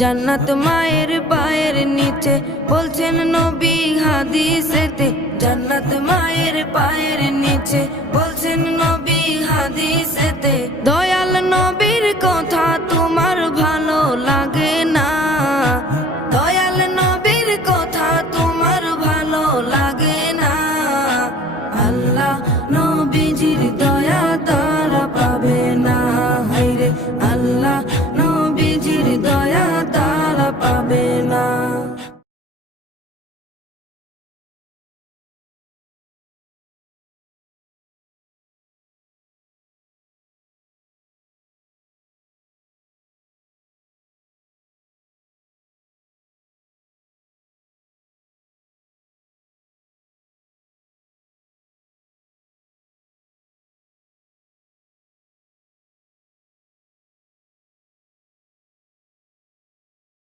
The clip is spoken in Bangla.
জান্নাত মায়ের পায়ের নিচে বলছেন নবী হাদিসেতে। জান্নাত মায়ের পায়ের নিচে বলছেন নবী হাদিসেতে। দয়াল নবীর কথা তোমার ভালো লাগে